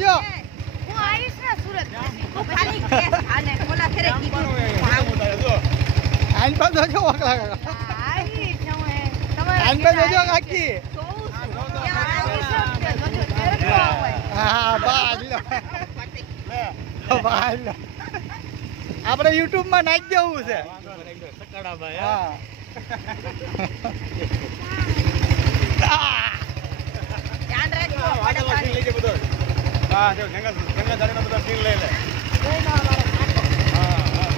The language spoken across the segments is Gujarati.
જોજો હું આવીશ ને સુરત તું ખાલી કેસ આને ઓલા ફેરે કીધું આઈન પર જોજો વાકલા કાકા આવીશ હું તમારે આઈન પર જોજો કાકી હા બાજ લો બાજ લો આપણે YouTube માં નાખી દેવું છે સકાડાભાઈ હા ધ્યાન રાખજો આગળ સીન લઈ બધો હા જો જંગલ ધારીનો બધો સીન લઈ લે હા હા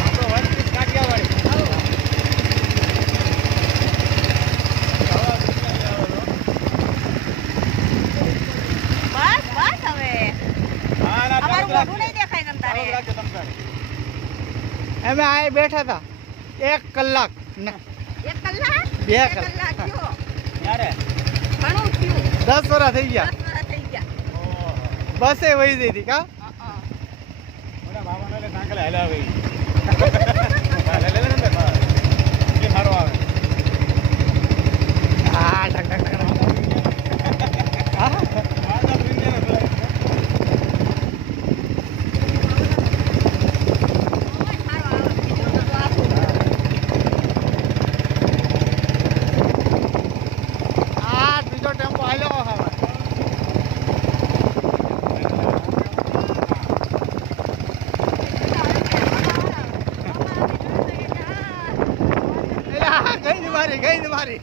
આપણો વનપીસ કાઠિયાવાડી બસ બસ હવે હા ના અમારું મોઢું નહીં દેખાય તમ તારે રાખજો તમ તારે અમે આ બેઠા હતા 1 કલાક ના 1 કલાક 2 2 કલાક કલાક થયો ક્યારે ઘણું થયું 10 વર્ષ થઈ ગયા 10 વર્ષ થઈ ગયા ઓહો બસે વહી જઈ હતી કા ઓલા બાબાને લે સાંકલે હાલ્યા આવે હા લે લે ને બસ કે મારો આવે હા ઢક ઢક ઢક હા આના પ્રિન્જે ને આ બીજો ટેમ્પો હાલ્યો હવે ગઈ ને મારી